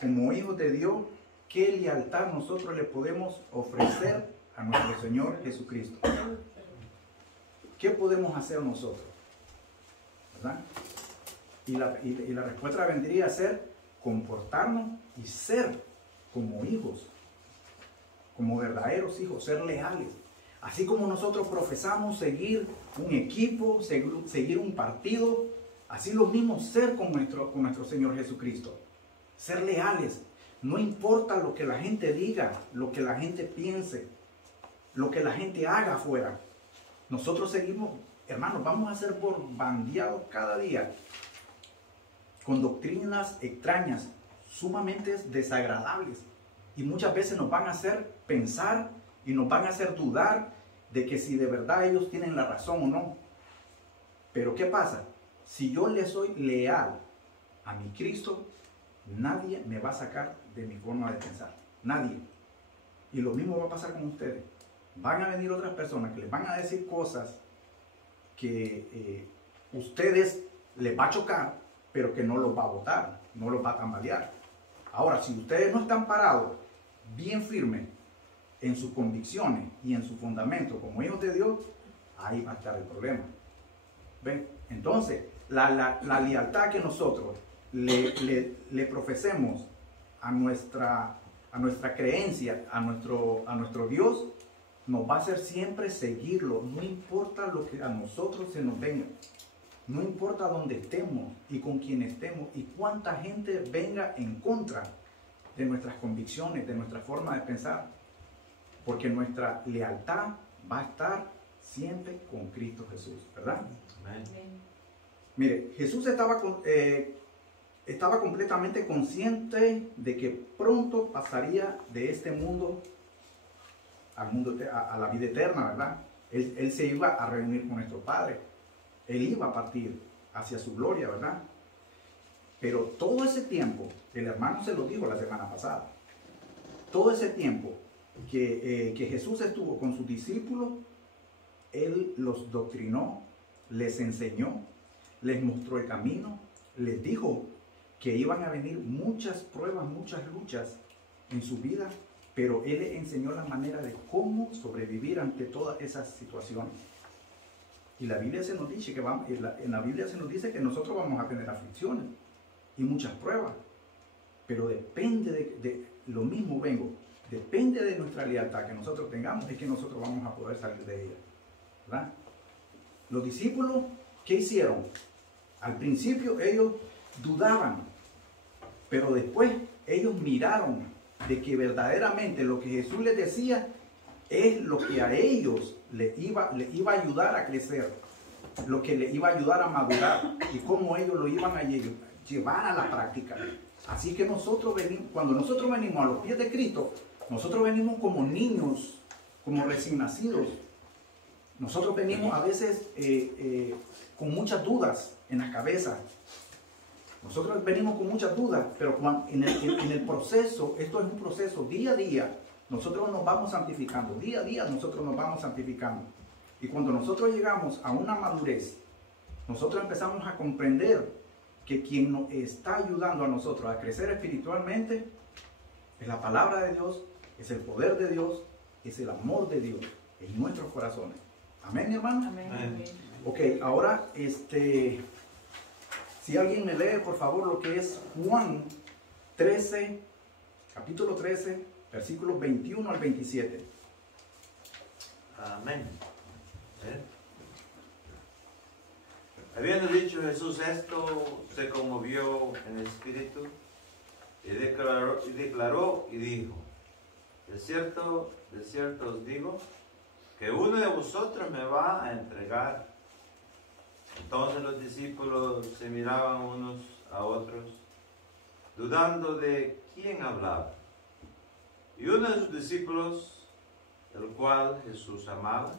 Como hijos de Dios, ¿qué lealtad nosotros le podemos ofrecer a nuestro Señor Jesucristo? ¿Qué podemos hacer nosotros? ¿Verdad? Y la respuesta vendría a ser comportarnos y ser como hijos, como verdaderos hijos, ser leales. Así como nosotros profesamos seguir un equipo, seguir un partido, así lo mismo ser con nuestro Señor Jesucristo. Ser leales. No importa lo que la gente diga, lo que la gente piense, lo que la gente haga afuera. Nosotros seguimos, hermanos, vamos a ser bombardeados cada día con doctrinas extrañas, sumamente desagradables. Y muchas veces nos van a hacer pensar y nos van a hacer dudar de que si de verdad ellos tienen la razón o no. Pero ¿qué pasa? Si yo le soy leal a mi Cristo, nadie me va a sacar de mi forma de pensar. Nadie. Y lo mismo va a pasar con ustedes. Van a venir otras personas que les van a decir cosas que ustedes les va a chocar, pero que no los va a botar, no los va a tambalear. Ahora, si ustedes no están parados bien firmes en sus convicciones y en su fundamento como hijos de Dios, ahí va a estar el problema. ¿Ven? Entonces, la lealtad que nosotros le profesemos a nuestra creencia, a nuestro Dios, nos va a hacer siempre seguirlo, no importa lo que a nosotros se nos venga, no importa dónde estemos y con quién estemos y cuánta gente venga en contra de nuestras convicciones, de nuestra forma de pensar, porque nuestra lealtad va a estar siempre con Cristo Jesús, ¿verdad? Amén. Mire, Jesús estaba completamente consciente de que pronto pasaría de este mundo a la vida eterna, ¿verdad? Él se iba a reunir con nuestro Padre. Él iba a partir hacia su gloria, ¿verdad? Pero todo ese tiempo, el hermano se lo dijo la semana pasada, todo ese tiempo que Jesús estuvo con sus discípulos, Él los doctrinó, les enseñó, les mostró el camino, les dijo que iban a venir muchas pruebas, muchas luchas en su vida, pero Él les enseñó la manera de cómo sobrevivir ante todas esas situaciones. Y la Biblia se nos dice en la Biblia se nos dice que nosotros vamos a tener aflicciones y muchas pruebas, pero depende de lo mismo depende de nuestra lealtad que nosotros tengamos, es que nosotros vamos a poder salir de ella, ¿verdad? Los discípulos, ¿qué hicieron? Al principio ellos dudaban, pero después ellos miraron de que verdaderamente lo que Jesús les decía es lo que a ellos les iba a ayudar a crecer, lo que les iba a ayudar a madurar y cómo ellos lo iban a llevar a la práctica. Así que cuando nosotros venimos a los pies de Cristo, nosotros venimos como niños, como recién nacidos. Nosotros venimos a veces con muchas dudas en la cabeza. Nosotros venimos con muchas dudas, pero en el proceso, esto es un proceso día a día, nosotros nos vamos santificando, día a día nosotros nos vamos santificando. Y cuando nosotros llegamos a una madurez, nosotros empezamos a comprender que quien nos está ayudando a nosotros a crecer espiritualmente es la palabra de Dios, es el poder de Dios, es el amor de Dios en nuestros corazones. Amén, hermano. Amén. Amén. Ok, ahora si alguien me lee por favor lo que es Juan 13, capítulo 13, versículos 21 al 27. Amén. Habiendo dicho Jesús esto, se conmovió en el espíritu y declaró y dijo: de cierto os digo, que uno de vosotros me va a entregar. Entonces los discípulos se miraban unos a otros, dudando de quién hablaba. Y uno de sus discípulos, el cual Jesús amaba,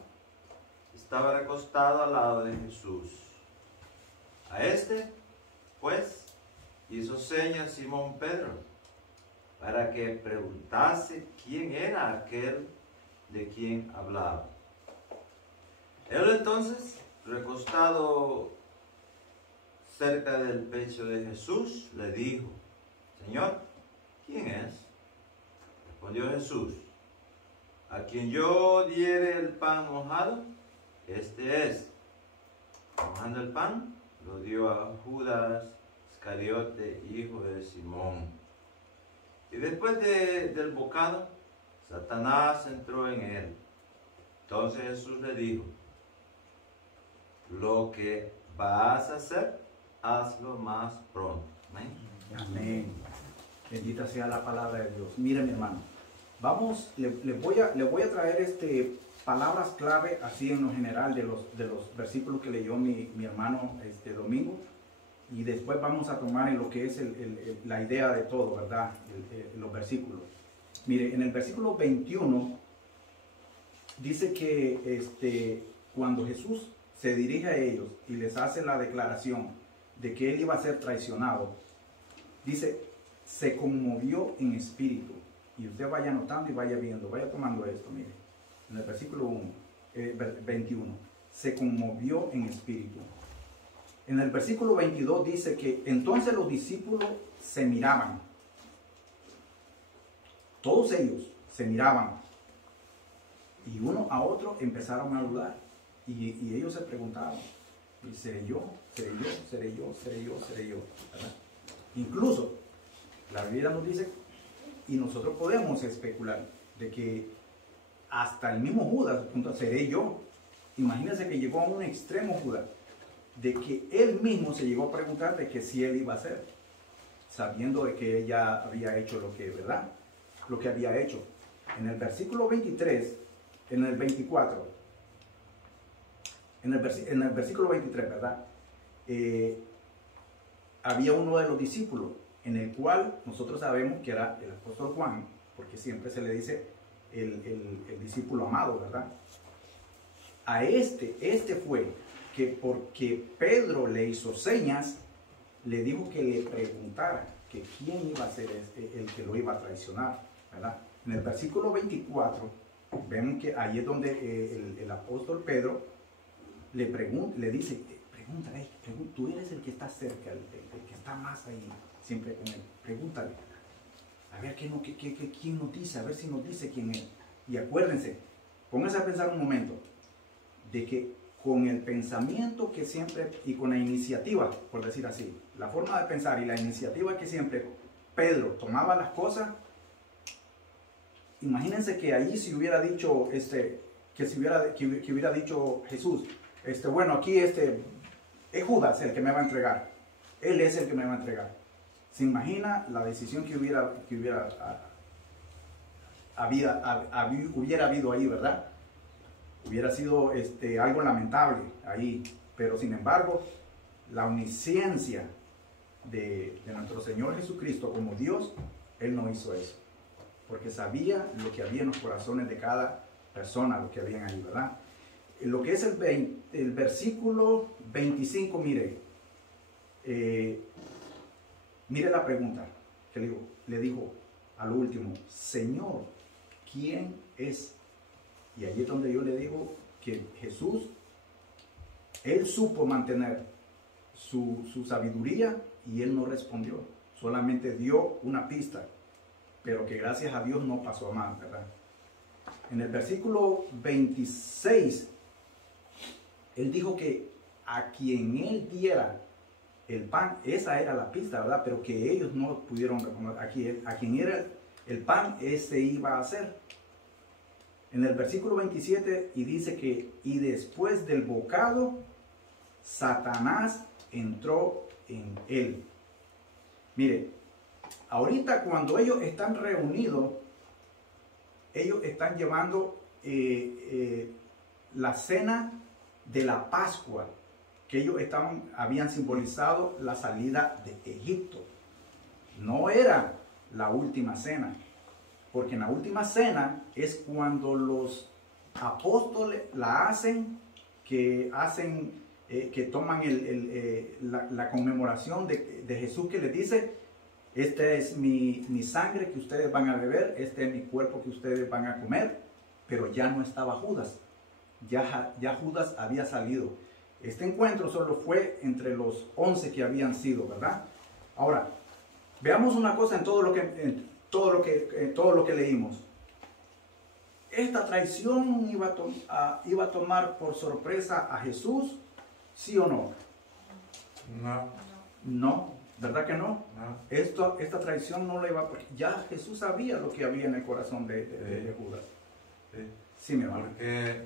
estaba recostado al lado de Jesús. A este, pues, hizo señas Simón Pedro, para que preguntase quién era aquel de quien hablaba. Él entonces, recostado cerca del pecho de Jesús, le dijo: Señor, ¿quién es? Respondió Jesús, a quien yo diere el pan mojado, este es. Mojando el pan, lo dio a Judas Iscariote, hijo de Simón. Y después del bocado, Satanás entró en él. Entonces Jesús le dijo, lo que vas a hacer, hazlo más pronto. Amén. Amén. Bendita sea la palabra de Dios. Mire, mi hermano, vamos, le voy a traer palabras clave así en lo general de los versículos que leyó mi hermano este domingo, y después vamos a tomar en lo que es la idea de todo, ¿verdad? Los versículos. Mire, en el versículo 21 dice que cuando Jesús se dirige a ellos y les hace la declaración de que él iba a ser traicionado, dice, se conmovió en espíritu. Y usted vaya anotando y vaya viendo, vaya tomando esto, mire. En el versículo 21, se conmovió en espíritu. En el versículo 22 dice que entonces los discípulos se miraban. Todos ellos se miraban. Y uno a otro empezaron a dudar. Y ellos se preguntaban, ¿seré yo? ¿Seré yo? ¿Seré yo? ¿Seré yo? ¿Seré yo? ¿Verdad? Incluso la Biblia nos dice, y nosotros podemos especular, de que hasta el mismo Judas, seré yo. Imagínense que llegó a un extremo Judas, de que él mismo se llegó a preguntar de que si él iba a hacer, sabiendo de que él ya había hecho lo que, ¿verdad? Lo que había hecho. En el versículo 23, en el 24, en el versículo 23, ¿verdad? Había uno de los discípulos, en el cual nosotros sabemos que era el apóstol Juan, porque siempre se le dice el discípulo amado, ¿verdad? A este fue que porque Pedro le hizo señas, le dijo que le preguntara que quién iba a ser el que lo iba a traicionar, ¿verdad? En el versículo 24, vemos que ahí es donde el apóstol Pedro le dice, pregúntale, tú eres el que está cerca, el que está más ahí, siempre con él, pregúntale, a ver quién nos dice, a ver si nos dice quién es. Y acuérdense, pónganse a pensar un momento, de que con el pensamiento que siempre, y con la iniciativa, por decir así, la forma de pensar y la iniciativa que siempre Pedro tomaba las cosas, imagínense que ahí si hubiera dicho, que hubiera dicho Jesús, bueno, aquí es Judas el que me va a entregar, él es el que me va a entregar. ¿Se imagina la decisión que hubiera habido ahí, verdad? Hubiera sido algo lamentable ahí, pero sin embargo, la omnisciencia de nuestro Señor Jesucristo como Dios, Él no hizo eso, porque sabía lo que había en los corazones de cada persona, lo que habían ahí, ¿verdad? Lo que es el versículo 25, mire, mire la pregunta que le dijo al último, Señor, ¿quién es? Y allí es donde yo le digo que Jesús, Él supo mantener su sabiduría y Él no respondió. Solamente dio una pista, pero que gracias a Dios no pasó a más, ¿verdad? En el versículo 26, Él dijo que a quien Él diera el pan, esa era la pista, ¿verdad? Pero que ellos no pudieron reconocer a quien era el pan, ese iba a hacer. En el versículo 27, y dice que, y después del bocado, Satanás entró en él. Mire, ahorita cuando ellos están reunidos, ellos están llevando la cena de la Pascua, que ellos habían simbolizado la salida de Egipto. No era la última cena, porque en la última cena es cuando los apóstoles la hacen, que toman la conmemoración de Jesús, que les dice, esta es mi sangre que ustedes van a beber, este es mi cuerpo que ustedes van a comer, pero ya no estaba Judas, ya Judas había salido. Este encuentro solo fue entre los 11 que habían sido, ¿verdad? Ahora, Veamos una cosa en todo lo que leímos. ¿Esta traición iba a tomar por sorpresa a Jesús? ¿Sí o no? No. No, ¿verdad que no? No. Esta traición no le iba a... Ya Jesús sabía lo que había en el corazón de Judas. Sí. Sí, mi hermano. Porque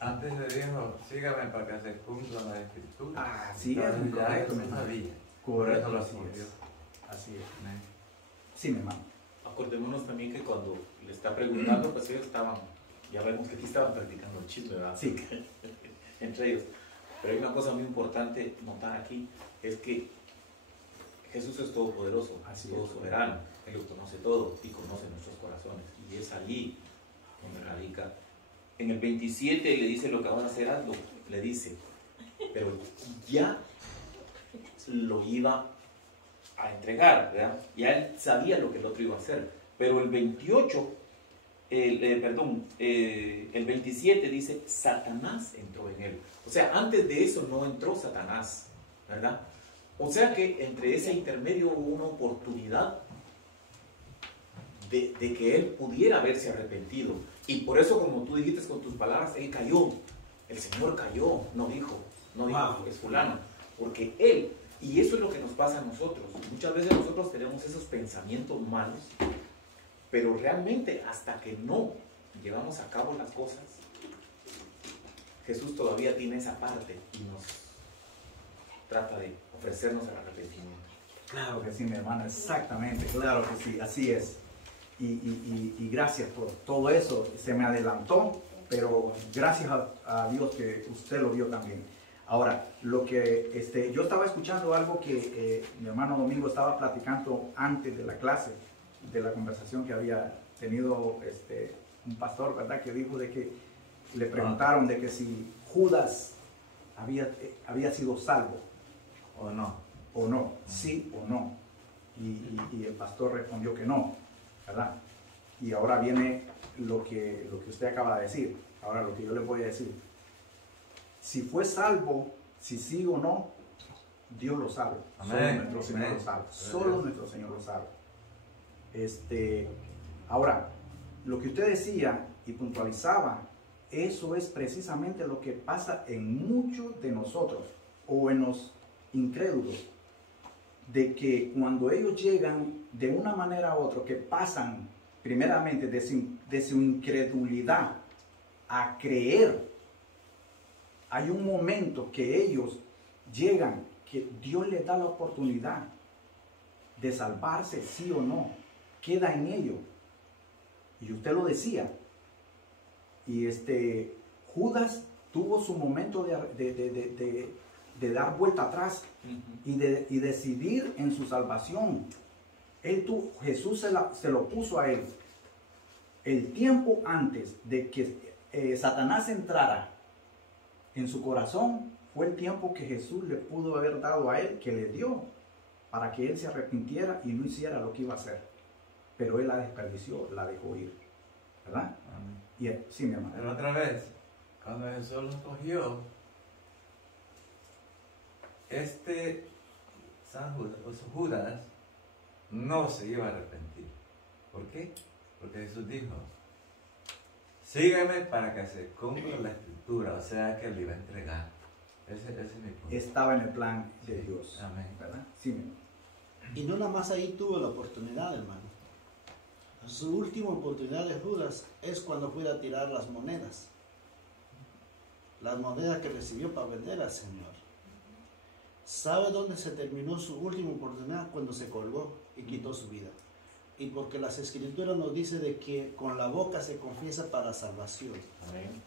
antes le dijo, sígame para que se cumpla la escritura. Así es, Entonces, ya correcto, Jesús mi hermano. sabía. Correcto, Por eso lo así escogió. es. Así es. Amén. Sí, mi hermano. Acordémonos también que cuando le está preguntando, pues ellos estaban, ya vemos que aquí estaban practicando el chisme, ¿verdad? Sí. Entre ellos. Pero hay una cosa muy importante notar aquí, es que Jesús es todopoderoso, Así todo es. soberano, Él lo conoce todo y conoce nuestros corazones. Y es allí donde radica. En el 27 le dice lo que van a hacer, hazlo, le dice, pero ya lo iba a entregar, ¿verdad? Ya él sabía lo que el otro iba a hacer. Pero el 28, el 27 dice, Satanás entró en él. O sea, antes de eso no entró Satanás, ¿verdad? O sea que entre ese intermedio hubo una oportunidad de que él pudiera haberse arrepentido. Y por eso, como tú dijiste con tus palabras, él cayó. El Señor cayó, no dijo Wow. es fulano. Porque él, y eso es lo que nos pasa a nosotros. Muchas veces nosotros tenemos esos pensamientos malos, pero realmente hasta que no llevamos a cabo las cosas, Jesús todavía tiene esa parte y nos trata de ofrecernos el arrepentimiento. Claro que sí, mi hermano, exactamente, claro que sí, así es. Y gracias por todo eso, se me adelantó, pero gracias a Dios que usted lo vio también. Ahora, lo que yo estaba escuchando algo que mi hermano Domingo estaba platicando antes de la clase, de la conversación que había tenido un pastor, ¿verdad? Que dijo de que le preguntaron de que si Judas había sido salvo ¿O no? o no, sí o no. Y el pastor respondió que no, ¿verdad? Y ahora viene lo que usted acaba de decir. Ahora lo que yo le voy a decir. Si fue salvo, si sí o no, Dios lo sabe. Amén. Solo nuestro Señor Amén. lo sabe. Solo nuestro Señor lo sabe. Ahora, lo que usted decía y puntualizaba, eso es precisamente lo que pasa en muchos de nosotros o en los incrédulos, de que cuando ellos llegan de una manera u otra, que pasan primeramente de su incredulidad a creer, hay un momento que ellos llegan, que Dios les da la oportunidad de salvarse, sí o no, queda en ellos. Y usted lo decía, y Judas tuvo su momento de dar vuelta atrás y decidir en su salvación. Jesús se lo puso a él. El tiempo antes de que Satanás entrara en su corazón fue el tiempo que Jesús le pudo haber dado a él, que le dio, para que él se arrepintiera y no hiciera lo que iba a hacer. Pero él la desperdició, la dejó ir, ¿verdad? Amén. Y sí, mi hermano. Pero otra vez, cuando Jesús lo cogió, San Judas no se iba a arrepentir. ¿Por qué? Porque Jesús dijo, sígueme para que se cumpla la escritura, o sea que le iba a entregar. Ese es mi punto. Estaba en el plan de Dios, Amén. ¿verdad? Sí, mi hermano. Y no nada más ahí tuvo la oportunidad, hermano. Su última oportunidad de Judas es cuando fue a tirar las monedas. Las monedas que recibió para vender al Señor. ¿Sabe dónde se terminó su última oportunidad? Cuando se colgó y quitó su vida. Y porque las escrituras nos dicen de que con la boca se confiesa para salvación. Amén.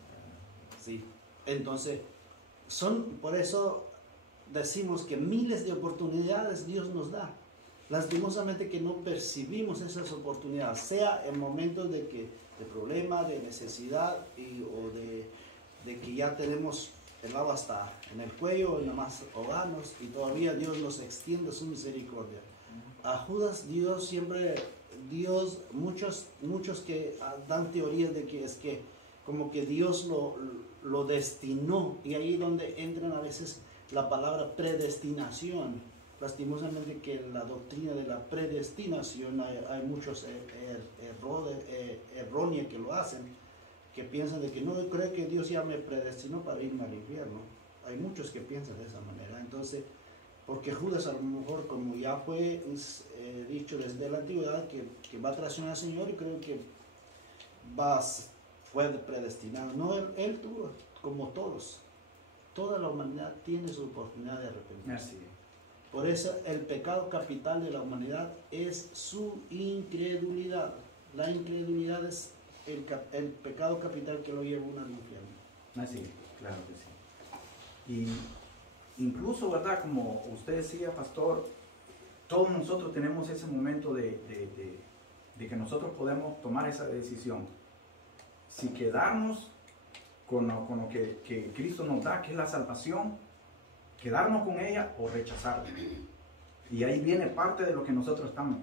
Sí. Entonces, por eso decimos que miles de oportunidades Dios nos da. Lastimosamente que no percibimos esas oportunidades, sea en momentos de problema, de necesidad o de que ya tenemos el agua hasta en el cuello y nomás ahogarnos, y todavía Dios nos extiende su misericordia. A Judas muchos que dan teorías de que es que como que Dios lo destinó, y ahí donde entran a veces la palabra predestinación. lastimosamente que en la doctrina de la predestinación hay muchos erróneos que lo hacen, que piensan de que no creo que Dios ya me predestinó para irme al infierno. Hay muchos que piensan de esa manera. Entonces, porque Judas a lo mejor, como ya fue dicho desde la antigüedad, que va a traicionar al Señor, y creo que fue predestinado. No, él tuvo, como todos, toda la humanidad tiene su oportunidad de arrepentirse. Por eso el pecado capital de la humanidad es su incredulidad. La incredulidad es el pecado capital que lo lleva uno al infierno. Así, claro que sí. Y incluso, ¿verdad? Como usted decía, pastor, todos nosotros tenemos ese momento de que nosotros podemos tomar esa decisión. Si quedarnos con lo que Cristo nos da, que es la salvación, quedarnos con ella o rechazarla. Y ahí viene parte de lo que nosotros estamos,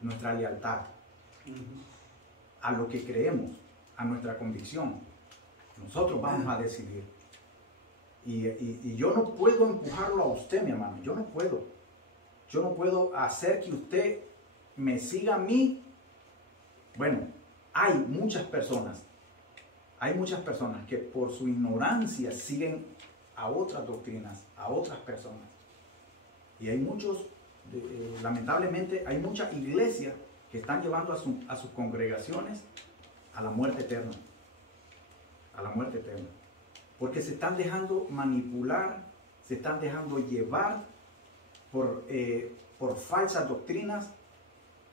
nuestra lealtad, a lo que creemos, a nuestra convicción. Nosotros vamos a decidir. Y yo no puedo empujarlo a usted, mi hermano. Yo no puedo. Yo no puedo hacer que usted me siga a mí. Bueno, hay muchas personas que por su ignorancia siguen a otras doctrinas, a otras personas. Y hay muchos, lamentablemente, hay muchas iglesias que están llevando a sus congregaciones a la muerte eterna. A la muerte eterna. Porque se están dejando manipular, se están dejando llevar por falsas doctrinas,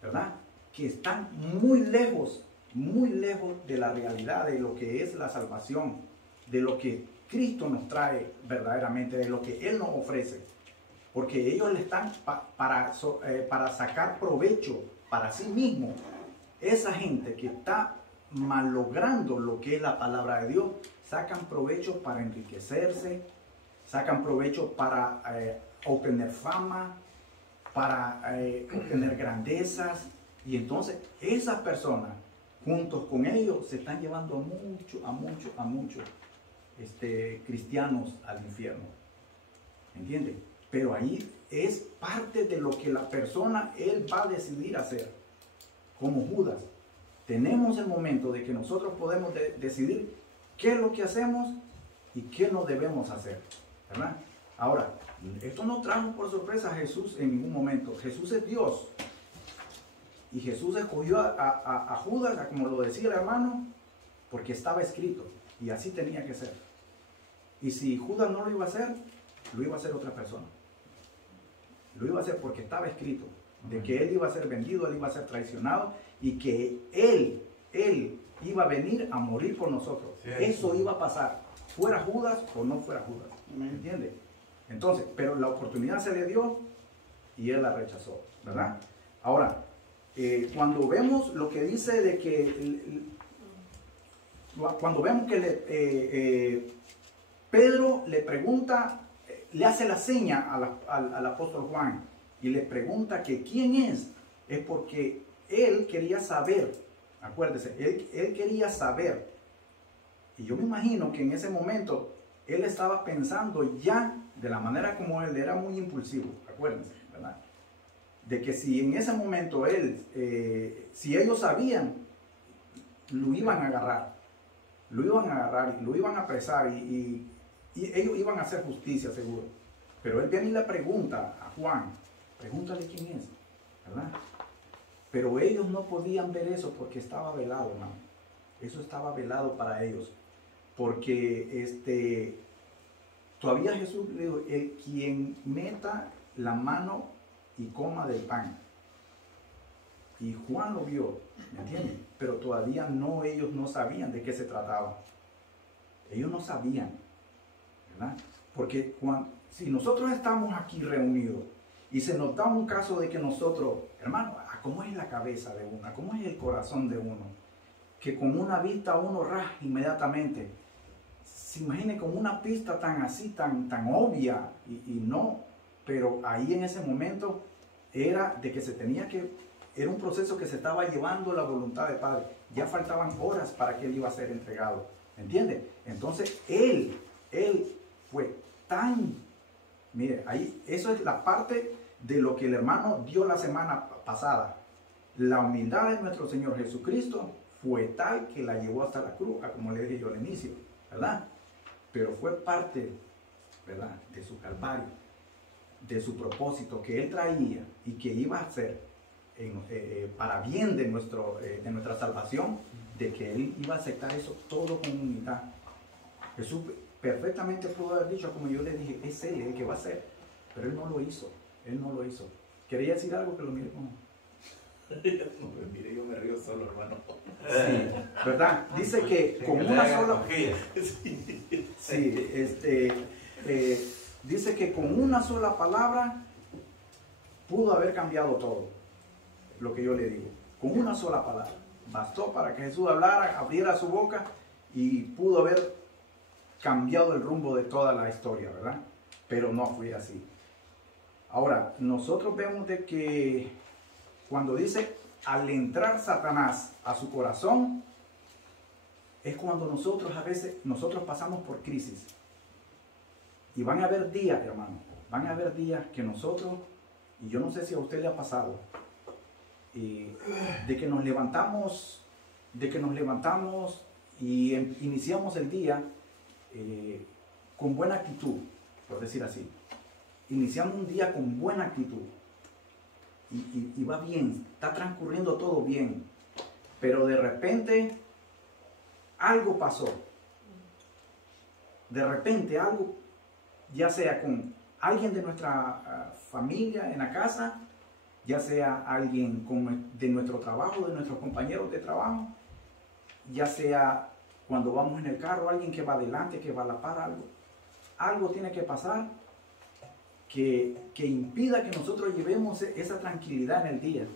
¿verdad? Que están muy lejos de la realidad, de lo que es la salvación, de lo que Cristo nos trae verdaderamente, de lo que Él nos ofrece. Porque ellos le están para sacar provecho para sí mismos. Esa gente que está malogrando lo que es la palabra de Dios, sacan provecho para enriquecerse, sacan provecho para obtener fama, para obtener grandezas. Y entonces esas personas, juntos con ellos, se están llevando a muchos cristianos al infierno. ¿Entiende? Pero ahí es parte de lo que la persona, él va a decidir hacer. Como Judas, tenemos el momento de que nosotros podemos decidir qué es lo que hacemos y qué no debemos hacer, ¿verdad? Ahora, esto no trajo por sorpresa a Jesús en ningún momento. Jesús es Dios. Y Jesús escogió a Judas, como lo decía el hermano, porque estaba escrito. Y así tenía que ser. Y si Judas no lo iba a hacer, lo iba a hacer otra persona. Lo iba a hacer porque estaba escrito. De que él iba a ser vendido, él iba a ser traicionado. Y que él iba a venir a morir por nosotros. Sí, eso iba a pasar. Fuera Judas o no fuera Judas. ¿Me entiende? Entonces, pero la oportunidad se le dio y él la rechazó, ¿verdad? Ahora, cuando vemos lo que dice de que, cuando vemos que Pedro le pregunta, le hace la seña al apóstol Juan y le pregunta que quién es porque él quería saber, acuérdese, él quería saber. Y yo me imagino que en ese momento él estaba pensando ya de la manera como él era muy impulsivo, acuérdense, ¿verdad? De que si en ese momento si ellos sabían, lo iban a agarrar y lo iban a apresar y ellos iban a hacer justicia seguro. Pero él viene y le pregunta a Juan, pregúntale quién es, ¿verdad? Pero ellos no podían ver eso porque estaba velado, hermano. Eso estaba velado para ellos. Porque todavía Jesús le dijo, quien meta la mano y coma del pan. Y Juan lo vio, ¿me entienden? Pero todavía ellos no sabían de qué se trataba. Ellos no sabían, ¿verdad? Porque si nosotros estamos aquí reunidos y se nos da un caso de que nosotros, hermano, ¿cómo es la cabeza de uno? ¿Cómo es el corazón de uno? Que con una vista uno inmediatamente. Se imagine con una pista tan así, tan obvia y no. Pero ahí en ese momento era de que era un proceso que se estaba llevando la voluntad del Padre. Ya faltaban horas para que él iba a ser entregado. ¿Me entiende? Entonces él fue tan, mire, ahí, eso es la parte de lo que el hermano dio la semana pasada. La humildad de nuestro Señor Jesucristo fue tal que la llevó hasta la cruz, como le dije yo al inicio, ¿verdad? Pero fue parte, ¿verdad?, de su calvario, de su propósito que Él traía y que iba a hacer para bien de nuestra salvación, de que Él iba a aceptar eso todo con humildad. Jesús perfectamente pudo haber dicho, como yo le dije, es Él el que va a hacer, pero Él no lo hizo. Él no lo hizo. ¿Quería decir algo que lo mire como? Mire, yo me río solo, hermano. Sí, ¿verdad? Dice que con una sola... Sí, dice que con una sola palabra pudo haber cambiado todo. Lo que yo le digo. Con una sola palabra. Bastó para que Jesús hablara, abriera su boca y pudo haber cambiado el rumbo de toda la historia, ¿verdad? Pero no fue así. Ahora, nosotros vemos de que cuando dice al entrar Satanás a su corazón, es cuando nosotros a veces, pasamos por crisis. Y van a haber días, hermano, van a haber días que nosotros, y yo no sé si a usted le ha pasado, de que nos levantamos y iniciamos el día con buena actitud, por decir así. Iniciamos un día con buena actitud y va bien, está transcurriendo todo bien, pero de repente algo pasó. De repente algo, ya sea con alguien de nuestra familia en la casa, ya sea alguien de nuestro trabajo, de nuestros compañeros de trabajo, ya sea cuando vamos en el carro, alguien que va adelante, que va a la par, algo tiene que pasar que impida que nosotros llevemos esa tranquilidad en el día.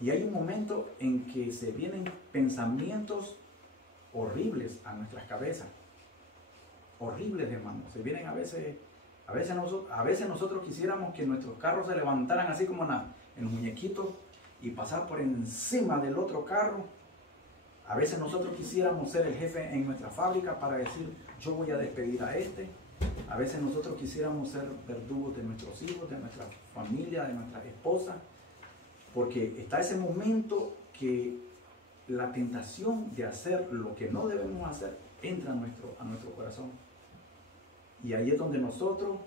Y hay un momento en que se vienen pensamientos horribles a nuestras cabezas. Horribles, hermano. Se vienen a veces nosotros quisiéramos que nuestros carros se levantaran así como en los muñequitos y pasar por encima del otro carro. A veces nosotros quisiéramos ser el jefe en nuestra fábrica para decir, yo voy a despedir a este. A veces nosotros quisiéramos ser verdugos de nuestros hijos, de nuestra familia, de nuestra esposa, porque está ese momento que la tentación de hacer lo que no debemos hacer entra a nuestro corazón. Y ahí es donde nosotros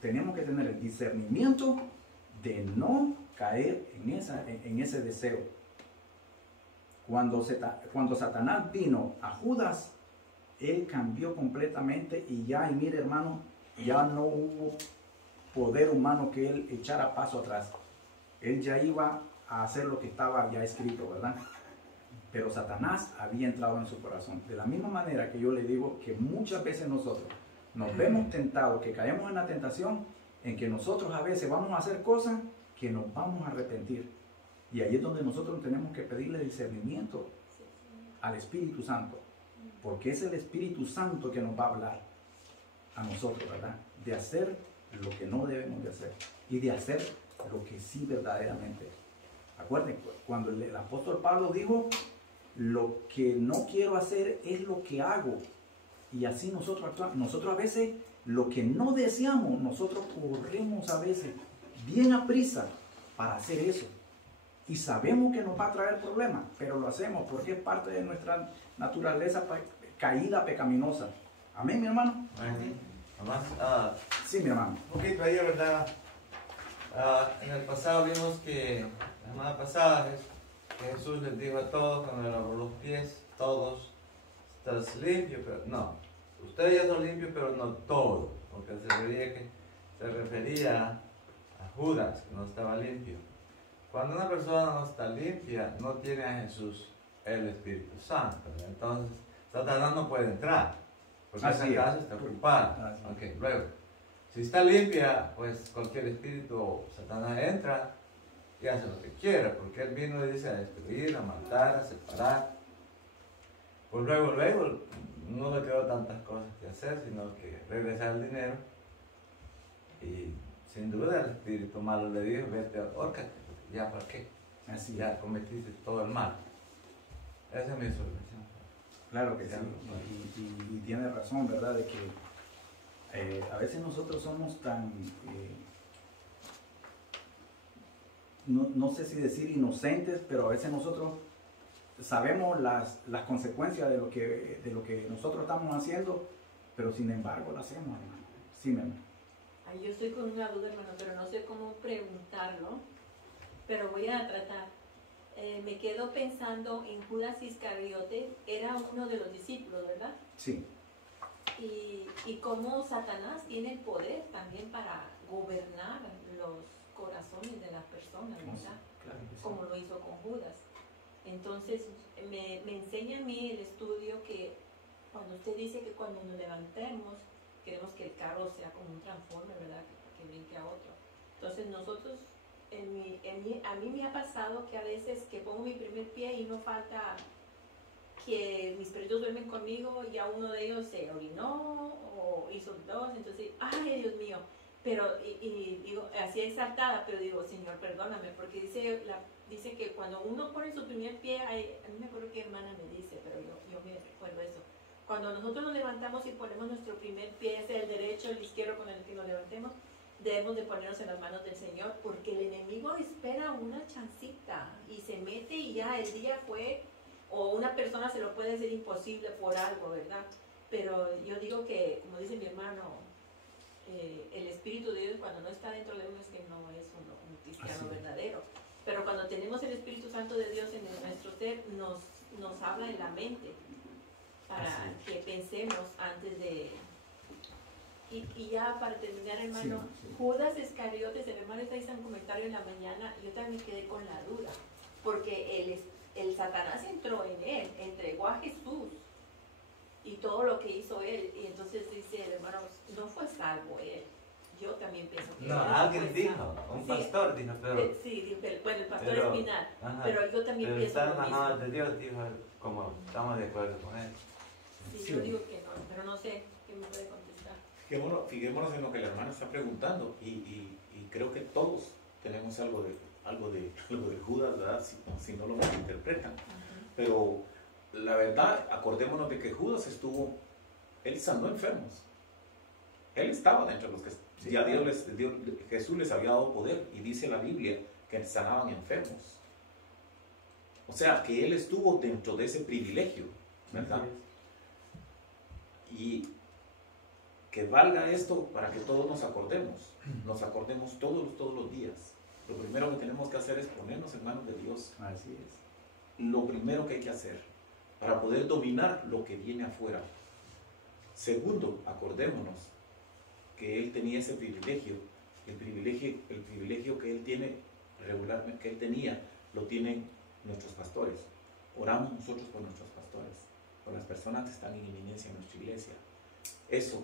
tenemos que tener el discernimiento de no caer en ese deseo. Cuando Satanás vino a Judas, él cambió completamente y mire, hermano, ya no hubo poder humano que él echara paso atrás. Él ya iba a hacer lo que estaba ya escrito, ¿verdad? Pero Satanás había entrado en su corazón. De la misma manera que yo le digo que muchas veces nosotros nos vemos tentados, que caemos en la tentación, en que nosotros a veces vamos a hacer cosas que nos vamos a arrepentir. Y ahí es donde nosotros tenemos que pedirle discernimiento al Espíritu Santo. Porque es el Espíritu Santo que nos va a hablar a nosotros, ¿verdad? De hacer lo que no debemos de hacer y de hacer lo que sí verdaderamente. Acuérdense, cuando el apóstol Pablo dijo, lo que no quiero hacer es lo que hago. Y así nosotros actuamos. Nosotros a veces, lo que no deseamos, nosotros corremos a veces bien a prisa para hacer eso. Y sabemos que nos va a traer problemas, pero lo hacemos porque es parte de nuestra naturaleza caída pecaminosa. Amén, mi hermano. Amén. Además, Sí, mi hermano. un poquito ahí, ¿verdad? En el pasado vimos que, la semana pasada, que Jesús les dijo a todos cuando lavó los pies, todos, estás limpio, pero no, ustedes ya son limpios, pero no todos, porque se refería a Judas, que no estaba limpio. Cuando una persona no está limpia, no tiene a Jesús, el Espíritu Santo, ¿verdad? Entonces Satanás no puede entrar, porque esa casa está ocupada. Okay, luego, si está limpia, pues cualquier espíritu, Satanás entra y hace lo que quiera, porque él vino y dice a destruir, a matar, a separar. Pues luego no le quedó tantas cosas que hacer, sino que regresar el dinero. Y sin duda el espíritu malo le dijo, vete, ahórcate, ya para qué, Así ya cometiste todo el mal. Esa es mi solución. Claro que sí, y tiene razón, ¿verdad? De que a veces nosotros somos no sé si decir inocentes, pero a veces nosotros sabemos las consecuencias de lo que nosotros estamos haciendo, pero sin embargo lo hacemos, hermano. Sí, mi hermano. Ay, yo estoy con una duda, hermano, pero no sé cómo preguntarlo, pero voy a tratar. Me quedo pensando en Judas Iscariote, era uno de los discípulos, ¿verdad? Sí. Y cómo Satanás tiene el poder también para gobernar los corazones de las personas, ¿verdad? Claro que sí. Como lo hizo con Judas. Entonces, me enseña a mí el estudio que cuando usted dice que cuando nos levantemos, queremos que el carro sea como un transformer, ¿verdad? Que brinque a otro. Entonces, nosotros, a mí me ha pasado que a veces que pongo mi primer pie y no falta que mis perritos duermen conmigo y ya uno de ellos se orinó o hizo dos, entonces, ¡ay, Dios mío! Pero, y digo, así exaltada, pero digo, Señor, perdóname, porque dice que cuando uno pone su primer pie, a mí me acuerdo que hermana me dice, pero yo me recuerdo eso. Cuando nosotros nos levantamos y ponemos nuestro primer pie, sea el derecho o el izquierdo con el que nos levantemos, debemos de ponernos en las manos del Señor, porque el enemigo espera una chancita y se mete y ya el día fue, o una persona se lo puede hacer imposible por algo, ¿verdad? Pero yo digo que, como dice mi hermano, el Espíritu de Dios cuando no está dentro de uno es que no es un cristiano verdadero. Pero cuando tenemos el Espíritu Santo de Dios en nuestro ser, nos habla en la mente para que pensemos antes de... Y ya para terminar, hermano, Sí. Judas Iscariotes, el hermano está hizo un comentario en la mañana, yo también quedé con la duda, porque el Satanás entró en él, entregó a Jesús y todo lo que hizo él, y entonces dice el hermano, no fue salvo él. Yo también pienso que No, él alguien fue dijo, salvo. un Sí, pastor dijo, pero... sí, dijo bueno, el pastor pero- Espinal, ajá, pero yo también pero pienso está lo en las mismo. manos de Dios, dijo él, como estamos de acuerdo con él. Sí, Sí. yo digo que no, pero no sé qué me puede contestar. Fijémonos en lo que la hermana está preguntando y creo que todos tenemos algo de Judas, ¿verdad? Si no lo malinterpretan. Pero la verdad, acordémonos de que Judas él sanó enfermos. Él estaba dentro de los que ya Jesús les había dado poder y dice la Biblia que sanaban enfermos. O sea, que él estuvo dentro de ese privilegio, ¿verdad? Y que valga esto para que todos nos acordemos todos los días. Lo primero que tenemos que hacer es ponernos en manos de Dios. Así es. Lo primero que hay que hacer para poder dominar lo que viene afuera. Segundo, acordémonos que él tenía ese privilegio, el privilegio que él tiene regularmente, que él tenía, lo tienen nuestros pastores. Oramos nosotros por nuestros pastores, por las personas que están en inminencia en nuestra iglesia. Eso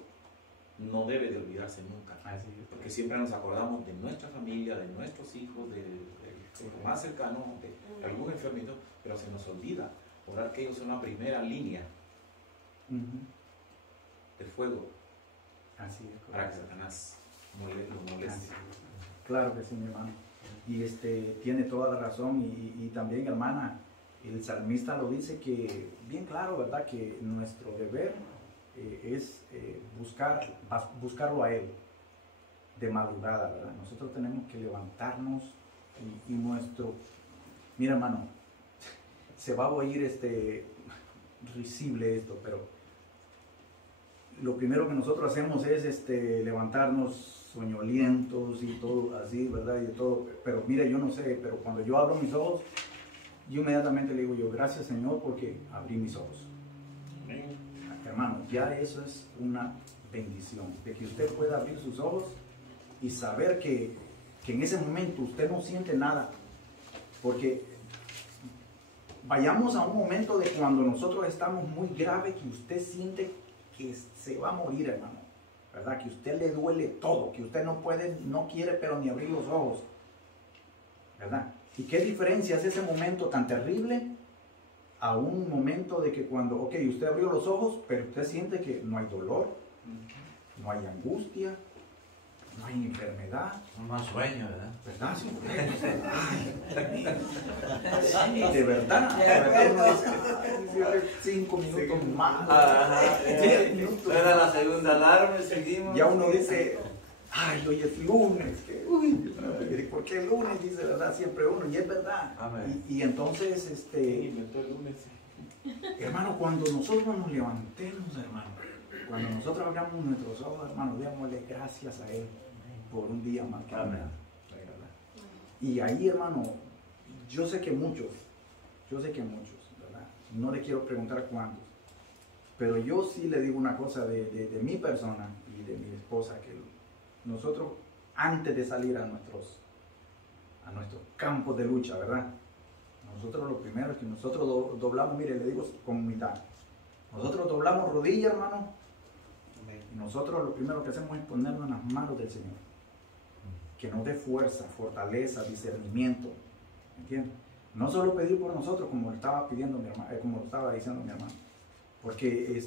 no debe de olvidarse nunca, Así es. porque siempre nos acordamos de nuestra familia, de nuestros hijos, de lo más cercano, de algún enfermito, pero se nos olvida orar que ellos son la primera línea de fuego Así es. para que Satanás lo moleste. Así es. Claro que sí, mi hermano. Y tiene toda la razón. Y también, hermana, el salmista lo dice que, bien claro, ¿verdad? Que nuestro deber es buscarlo a Él de madrugada, ¿verdad? Nosotros tenemos que levantarnos y mira, hermano, se va a oír risible esto, pero lo primero que nosotros hacemos es levantarnos soñolientos y todo así, ¿verdad? Y todo, pero mire, yo no sé, pero cuando yo abro mis ojos, yo inmediatamente le digo yo, gracias Señor porque abrí mis ojos. Amén. Hermano, ya eso es una bendición, de que usted pueda abrir sus ojos y saber que en ese momento usted no siente nada, porque vayamos a un momento de cuando nosotros estamos muy grave, que usted siente que se va a morir, hermano, ¿verdad? Que a usted le duele todo, que usted no quiere pero ni abrir los ojos, ¿verdad? ¿Y qué diferencia es ese momento tan terrible a un momento de que cuando, ok, usted abrió los ojos, pero usted siente que no hay dolor, no hay angustia, no hay enfermedad, Un más sueño, ¿verdad? ¿verdad? Sí, ay, de verdad, uno dice, ay, 5 minutos más, Ajá. 10 minutos Era la más. segunda alarma y seguimos. Ya uno dice, ay, hoy es lunes, que, uy, ¿por qué el lunes? Dice, ¿verdad? Siempre uno, y es verdad. Amén. Y entonces, Inventó el lunes. hermano, cuando nosotros nos levantemos, hermano, cuando nosotros abramos nuestros ojos, hermano, démosle gracias a Él por un día más que Amén. nada, ¿verdad? Y ahí, hermano, yo sé que muchos, ¿verdad? No le quiero preguntar cuántos, pero yo sí le digo una cosa de mi persona y de mi esposa, que nosotros, antes de salir a nuestros campos de lucha, ¿verdad? Nosotros lo primero es que nosotros doblamos, mire, le digo comunidad, nosotros doblamos rodillas, hermano, y nosotros lo primero que hacemos es ponernos en las manos del Señor, que nos dé fuerza, fortaleza, discernimiento, ¿entiendes? No solo pedir por nosotros, como lo estaba pidiendo mi hermano, como lo estaba diciendo mi hermano, porque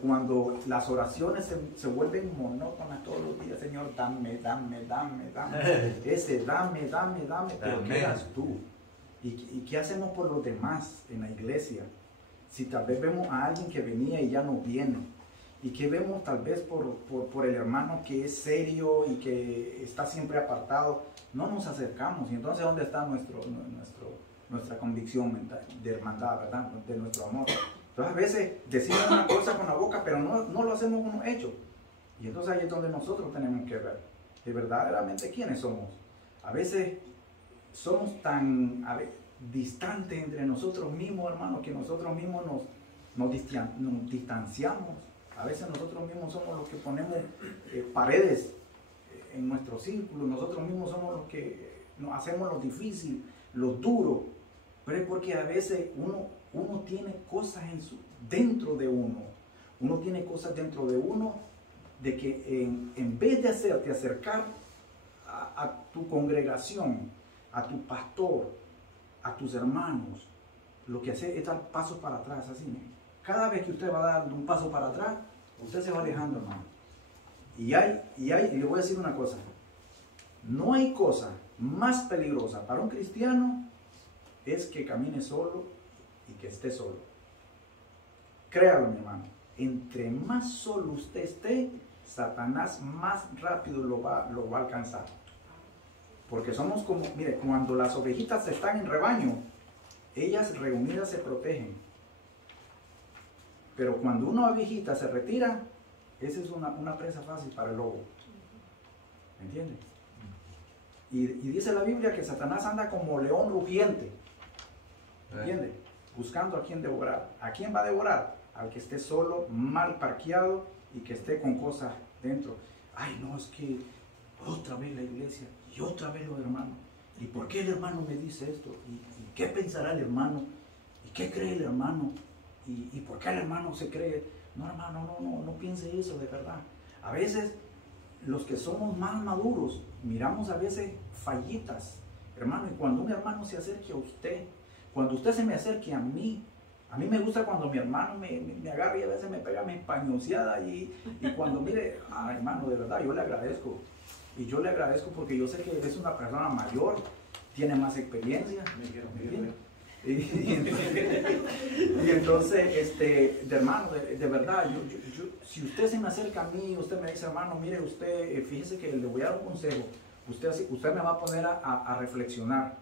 cuando las oraciones se vuelven monótonas todos los días, Señor, dame, ese dame, pero ¿qué das tú? ¿Y qué hacemos por los demás en la iglesia? Si tal vez vemos a alguien que venía y ya no viene, y que vemos tal vez por el hermano que es serio y que está siempre apartado, no nos acercamos. Y entonces, ¿dónde está nuestra convicción mental, de hermandad, ¿verdad? De nuestro amor. Entonces, a veces decimos una cosa con la boca, pero no lo hacemos con un hecho. Y entonces ahí es donde nosotros tenemos que ver de verdaderamente quiénes somos. A veces somos tan distantes entre nosotros mismos, hermanos, que nosotros mismos nos distanciamos. A veces nosotros mismos somos los que ponemos paredes en nuestro círculo. Nosotros mismos somos los que nos hacemos lo difícil, lo duro. Pero es porque a veces uno tiene cosas dentro de uno. Uno tiene cosas dentro de uno de que en vez de hacerte acercar a tu congregación, a tu pastor, a tus hermanos, lo que hace es dar pasos para atrás, así, ¿no? Cada vez que usted va dando un paso para atrás, usted se va alejando, hermano. Y le voy a decir una cosa, no hay cosa más peligrosa para un cristiano es que camine solo y que esté solo. Créalo, mi hermano, entre más solo usted esté, Satanás más rápido lo va a alcanzar. Porque somos como, mire, cuando las ovejitas están en rebaño, ellas reunidas se protegen. Pero cuando una ovejita se retira, esa es una presa fácil para el lobo. ¿Me entiendes? Y dice la Biblia que Satanás anda como león rugiente. ¿Me entiendes? Buscando a quién devorar. ¿A quién va a devorar? Al que esté solo, mal parqueado y que esté con cosas dentro. Ay, no, es que otra vez la iglesia y otra vez los hermanos. ¿Y por qué el hermano me dice esto? ¿Y qué pensará el hermano? ¿Y qué cree el hermano? ¿Y por qué el hermano se cree? No, hermano, no piense eso, de verdad. A veces, los que somos más maduros, miramos a veces fallitas, hermano, y cuando un hermano se acerque a usted, cuando usted se me acerque a mí me gusta cuando mi hermano me agarra y a veces me pega mi españoseada y cuando mire, hermano, de verdad, yo le agradezco. Y yo le agradezco porque yo sé que es una persona mayor, tiene más experiencia. Y entonces, de hermano, de verdad, si usted se me acerca a mí, usted me dice, hermano, mire, usted, fíjese que le voy a dar un consejo, usted me va a poner a reflexionar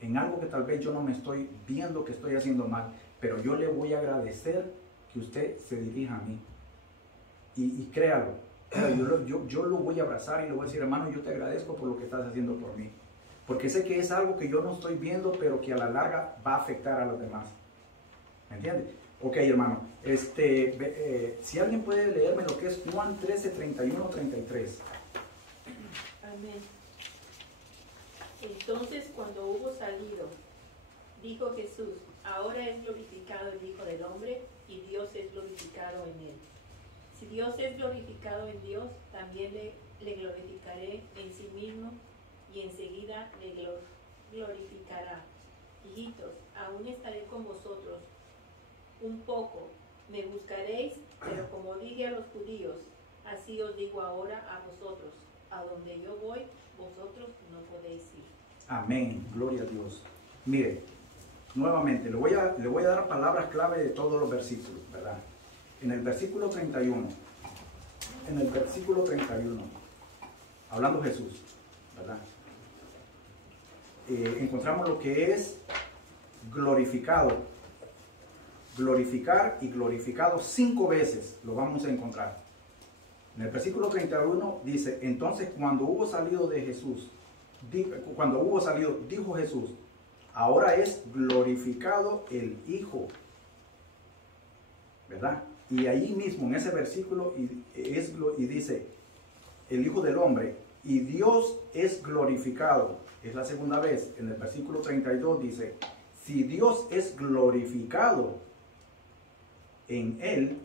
en algo que tal vez yo no me estoy viendo que estoy haciendo mal, pero yo le voy a agradecer que usted se dirija a mí. Y créalo, yo lo voy a abrazar y le voy a decir, hermano, yo te agradezco por lo que estás haciendo por mí. Porque sé que es algo que yo no estoy viendo, pero que a la larga va a afectar a los demás. ¿Me entiendes? Ok, hermano. Si alguien puede leerme lo que es Juan 13, 31, 33. Amén. Entonces, cuando hubo salido, dijo Jesús, ahora es glorificado el Hijo del Hombre y Dios es glorificado en él. Si Dios es glorificado en Dios, también le glorificaré en sí mismo y enseguida le glorificará. Hijitos, aún estaré con vosotros un poco. Me buscaréis, pero como dije a los judíos, así os digo ahora a vosotros. A donde yo voy, vosotros no podéis ir. Amén. Gloria a Dios. Mire, nuevamente, le voy a dar palabras clave de todos los versículos, ¿verdad? En el versículo 31, hablando Jesús, ¿verdad? encontramos lo que es glorificado. Glorificar y glorificado 5 veces lo vamos a encontrar. En el versículo 31 dice, entonces cuando hubo salido, dijo Jesús, ahora es glorificado el Hijo. ¿Verdad? Y ahí mismo en ese versículo y dice, el Hijo del Hombre, y Dios es glorificado. Es la segunda vez. En el versículo 32 dice, si Dios es glorificado en él,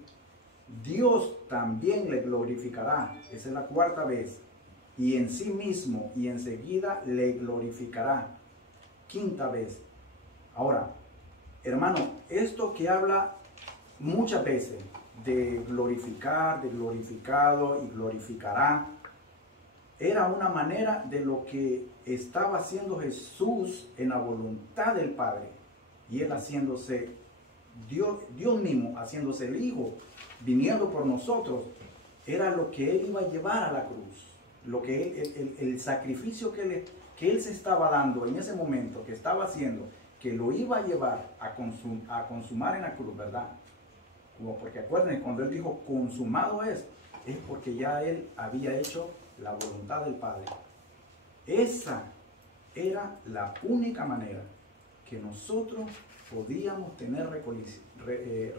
Dios también le glorificará. Esa es la 4ª vez. Y en sí mismo y enseguida le glorificará. 5ª vez. Ahora, hermano, esto que habla muchas veces de glorificar, de glorificado y glorificará, era una manera de lo que estaba haciendo Jesús en la voluntad del Padre. Y él haciéndose Dios mismo, haciéndose el Hijo, viniendo por nosotros, era lo que él iba a llevar a la cruz. Lo que el sacrificio que él se estaba dando en ese momento, que estaba haciendo, que lo iba a llevar a consumar en la cruz, ¿verdad? Como porque acuérdense, cuando él dijo consumado es porque ya él había hecho la voluntad del Padre. Esa era la única manera que nosotros podíamos tener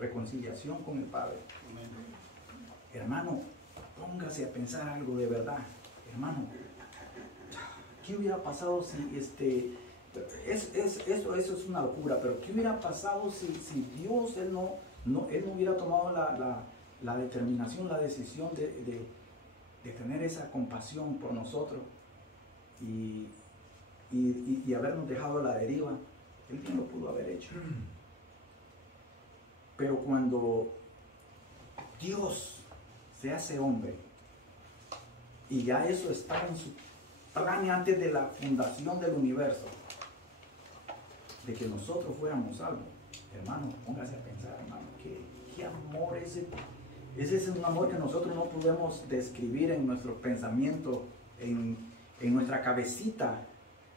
reconciliación con el Padre. Hermano, póngase a pensar algo de verdad. Hermano, ¿qué hubiera pasado si eso es una locura, pero qué hubiera pasado si Dios, él no hubiera tomado la determinación, la decisión de tener esa compasión por nosotros y habernos dejado a la deriva? Él bien lo pudo haber hecho. Pero cuando Dios se hace hombre, y ya eso está en su plan antes de la fundación del universo, de que nosotros fuéramos salvos, hermano, póngase a pensar, hermano, qué amor ese. Ese es un amor que nosotros no podemos describir en nuestros pensamientos, en nuestra cabecita.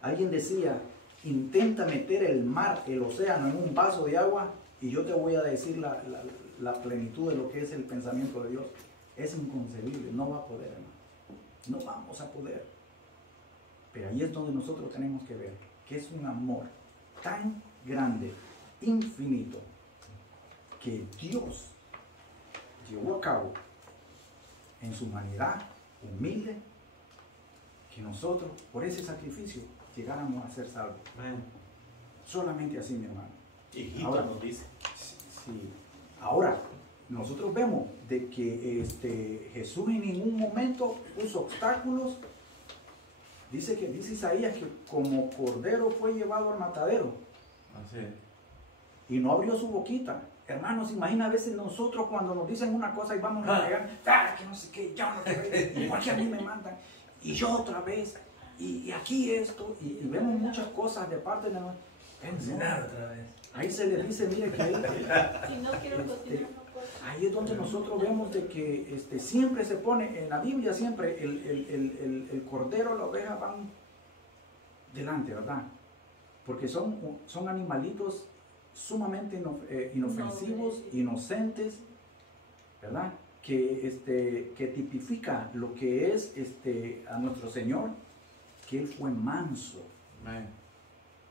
Alguien decía, intenta meter el mar, el océano en un vaso de agua y yo te voy a decir la plenitud de lo que es el pensamiento de Dios. Es inconcebible, no va a poder, hermano. No vamos a poder. Pero ahí es donde nosotros tenemos que ver que es un amor tan grande, infinito, que Dios llevó a cabo en su humanidad humilde, que nosotros por ese sacrificio llegáramos a ser salvos. Solamente así, mi hermano. Hijito Ahora, nos dice. Sí. Ahora, nosotros vemos de que Jesús en ningún momento puso obstáculos. Dice Isaías que como cordero fue llevado al matadero. Así. Y no abrió su boquita. Hermanos, imagina a veces nosotros cuando nos dicen una cosa y vamos a pegar, que no sé qué, ya no quiero, igual que a mí me mandan, y yo otra vez, y aquí esto, y vemos muchas cosas de parte de nosotros. Otra vez. Ahí se le dice, mire que Si no quiero cocinar, no puedo. ahí es donde nosotros vemos de que siempre se pone, en la Biblia siempre el cordero, la oveja van delante, ¿verdad? Porque son animalitos sumamente inofensivos, inocentes, ¿verdad? Que tipifica lo que es a nuestro Señor, que Él fue manso. Amén.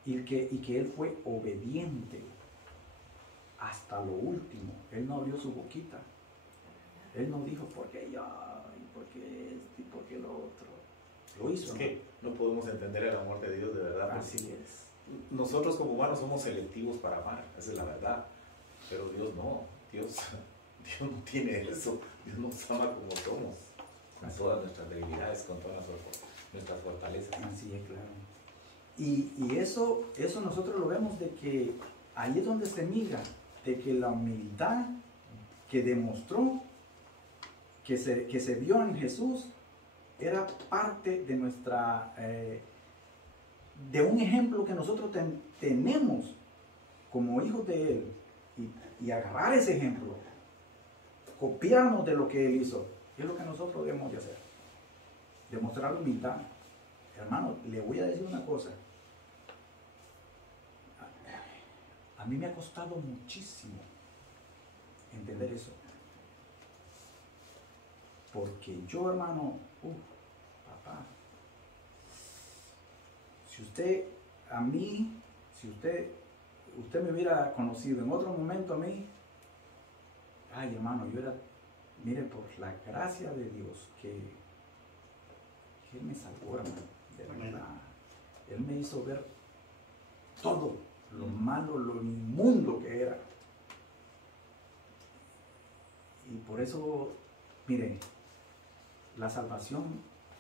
Y que Él fue obediente hasta lo último. Él no abrió su boquita. Él no dijo, ¿por qué yo? ¿Y por qué esto? ¿Y por qué lo otro? Lo hizo. Es que no podemos entender el amor de Dios de verdad. Porque Así es. nosotros como humanos somos selectivos para amar, esa es la verdad. Pero Dios no. Dios no tiene eso. Dios nos ama como somos. Con todas nuestras debilidades, con todas nuestras fortalezas. Así es, claro. Y eso nosotros lo vemos de que ahí es donde se mira, de que la humildad que demostró, que se vio en Jesús, era parte de de un ejemplo que nosotros tenemos como hijos de Él, y agarrar ese ejemplo, copiarnos de lo que Él hizo, es lo que nosotros debemos de hacer, demostrar humildad. Hermano, le voy a decir una cosa, A mí me ha costado muchísimo entender eso. Porque yo, hermano, papá, si usted me hubiera conocido en otro momento a mí, ay, hermano, yo era, mire, por la gracia de Dios que Él me salvó, hermano, de verdad. Él me hizo ver todo lo malo, lo inmundo que era. Y por eso, mire, la salvación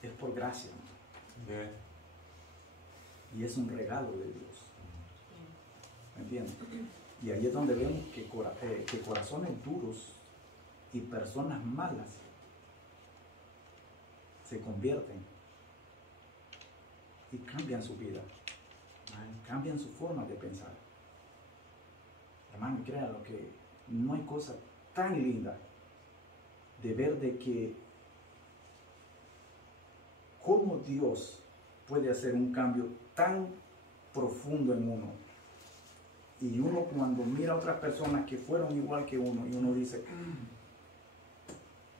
es por gracia, ¿no? Y es un regalo de Dios. ¿Me entiendes? Y ahí es donde vemos que corazones duros y personas malas se convierten y cambian su vida, cambian su forma de pensar. Hermano, créanlo que no hay cosa tan linda de ver de que cómo Dios puede hacer un cambio tan profundo en uno. Y uno cuando mira a otras personas que fueron igual que uno, y uno dice,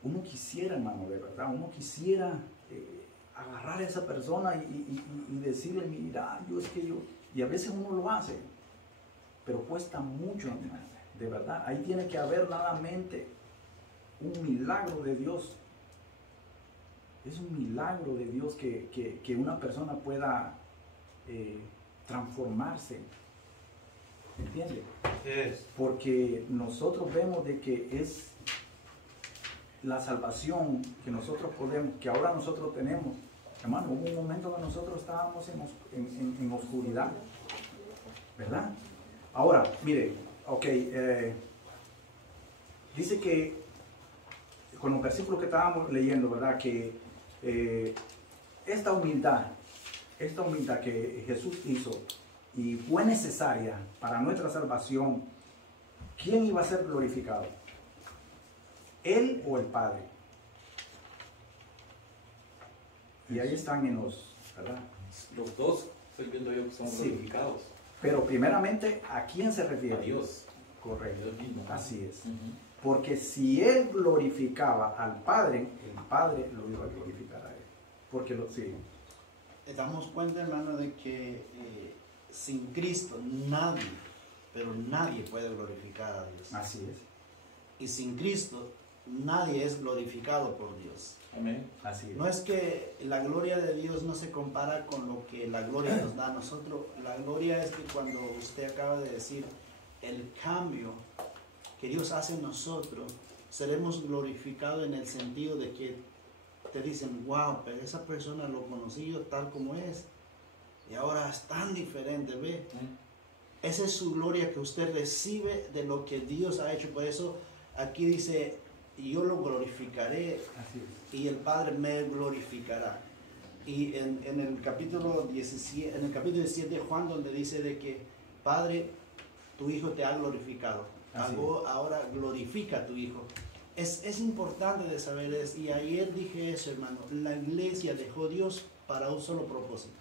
uno quisiera, hermano, de verdad, uno quisiera agarrar a esa persona y decirle, mira, y a veces uno lo hace, pero cuesta mucho, hermano, de verdad. Ahí tiene que haber nuevamente un milagro de Dios. Es un milagro de Dios que una persona pueda transformarse. ¿Entiende? Porque nosotros vemos de que es la salvación que nosotros podemos, que ahora nosotros tenemos. Hermano, hubo un momento que nosotros estábamos en oscuridad, ¿verdad? Ahora, mire, ok, dice que con los versículos que estábamos leyendo, ¿verdad? Que esta humildad que Jesús hizo y fue necesaria para nuestra salvación, ¿quién iba a ser glorificado? ¿Él o el Padre? Y ahí están en los, ¿verdad? Los dos, estoy viendo yo que son glorificados. Pero primeramente, ¿a quién se refiere? A Dios. Correcto. Dios mismo. Así es. Porque si Él glorificaba al Padre, el Padre lo iba a glorificar a Él. Porque sí. Damos cuenta, hermano, de que sin Cristo nadie, pero nadie puede glorificar a Dios. Así es. Y sin Cristo nadie es glorificado por Dios. Amén. Así es. No es que la gloria de Dios no se compara con lo que la gloria nos da a nosotros. La gloria es que cuando usted acaba de decir el cambio que Dios hace en nosotros, seremos glorificados en el sentido de que te dicen, wow, pero esa persona lo conocí yo tal como es y ahora es tan diferente, ve. Esa es su gloria que usted recibe de lo que Dios ha hecho. Por eso aquí dice, yo lo glorificaré. Así es. Y el Padre me glorificará. Y en el capítulo 17, de Juan, donde dice de que Padre, tu Hijo te ha glorificado. Ahora glorifica a tu Hijo. Es importante de saber eso. Y ayer dije eso, hermano. La iglesia dejó Dios para un solo propósito: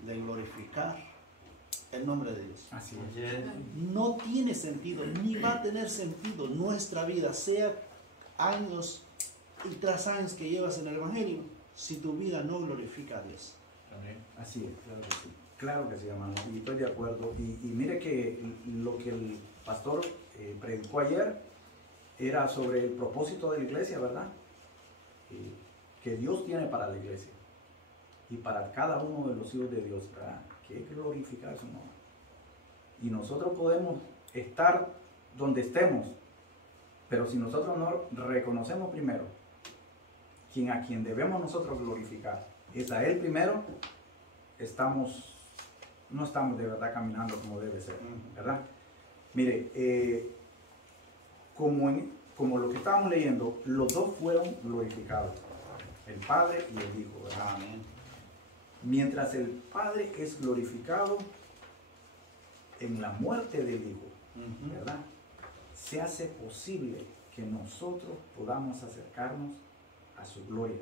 de glorificar el nombre de Dios. Así es. No tiene sentido, ni va a tener sentido nuestra vida, sea años y tras años que llevas en el Evangelio, si tu vida no glorifica a Dios. Amén. Así es, claro que sí. Claro que sí, hermano. Y estoy de acuerdo. Y mire que lo que el pastor predicó ayer era sobre el propósito de la iglesia, ¿verdad? Que Dios tiene para la iglesia y para cada uno de los hijos de Dios, ¿verdad? Que hay que glorificar su nombre. Y nosotros podemos estar donde estemos, pero si nosotros no reconocemos primero a quien debemos nosotros glorificar, es a Él primero, no estamos de verdad caminando como debe ser, ¿verdad? Mire, como lo que estábamos leyendo, los dos fueron glorificados, el Padre y el Hijo, ¿verdad? Amén. Mientras el Padre es glorificado en la muerte del Hijo, ¿verdad? Se hace posible que nosotros podamos acercarnos a su gloria.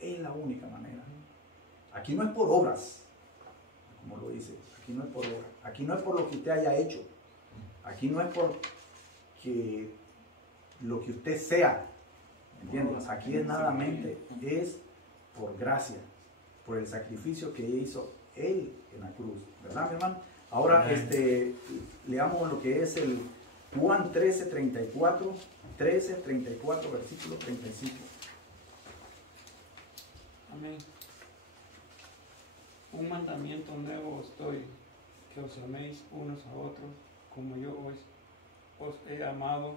Es la única manera. Aquí no es por obras, al como lo dice. Aquí no es por obra. Aquí no es por lo que usted haya hecho. Aquí no es por que lo que usted sea. ¿Entiendes? Aquí es nada mente. Es por gracia. Por el sacrificio que hizo Él en la cruz. ¿Verdad, mi hermano? Ahora, leamos lo que es el Juan 13:34, versículo 35. Amén. Un mandamiento nuevo os doy, que os améis unos a otros, como yo os he amado,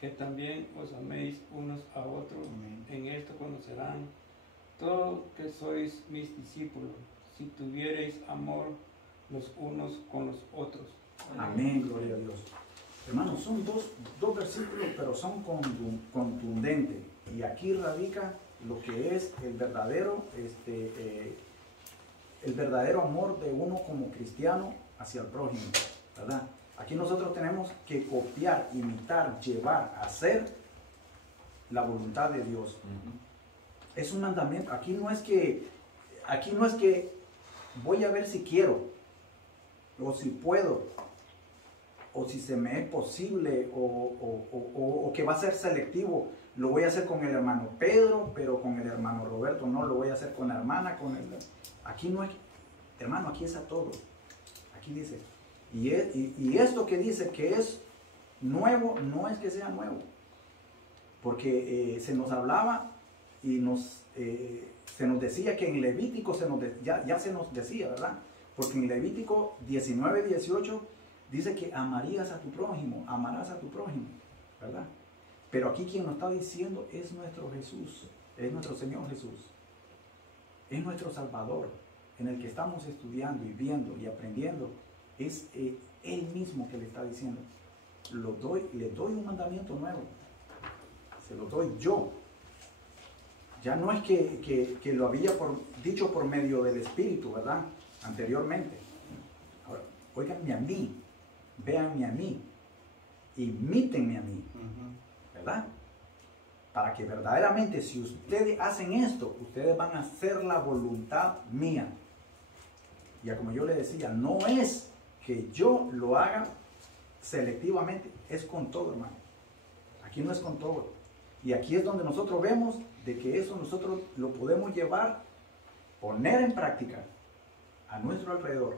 que también os améis unos a otros. Amén. En esto conocerán todos que sois mis discípulos, si tuviereis amor los unos con los otros. Amén, gloria a Dios. Hermanos, son dos versículos, pero son contundentes. Y aquí radica lo que es el verdadero amor de uno como cristiano hacia el prójimo, ¿verdad? Aquí nosotros tenemos que copiar, imitar, llevar, hacer la voluntad de Dios. Es un mandamiento. Aquí no es que voy a ver si quiero, o si puedo, o si se me es posible, o que va a ser selectivo. Lo voy a hacer con el hermano Pedro, pero con el hermano Roberto no, lo voy a hacer con la hermana, aquí no es, hermano, aquí es a todos. Aquí dice, y esto que dice que es nuevo, no es que sea nuevo, porque se nos hablaba y se nos decía que en Levítico ya se nos decía, ¿verdad? Porque en Levítico 19:18 dice que amarías a tu prójimo, amarás a tu prójimo, ¿verdad? Pero aquí quien nos está diciendo es nuestro Jesús, es nuestro Señor Jesús, es nuestro Salvador, en el que estamos estudiando y viendo y aprendiendo. Es Él mismo que le está diciendo, le doy un mandamiento nuevo, se lo doy yo. Ya no es que lo había dicho por medio del Espíritu, ¿verdad? Anteriormente. Ahora, óiganme a mí, véanme a mí, imítenme a mí, ¿verdad? Para que verdaderamente, si ustedes hacen esto, ustedes van a hacer la voluntad mía. Ya como yo le decía, no es que yo lo haga selectivamente, es con todo, hermano. Aquí no es con todo. Y aquí es donde nosotros vemos de que eso nosotros lo podemos llevar, poner en práctica a nuestro alrededor,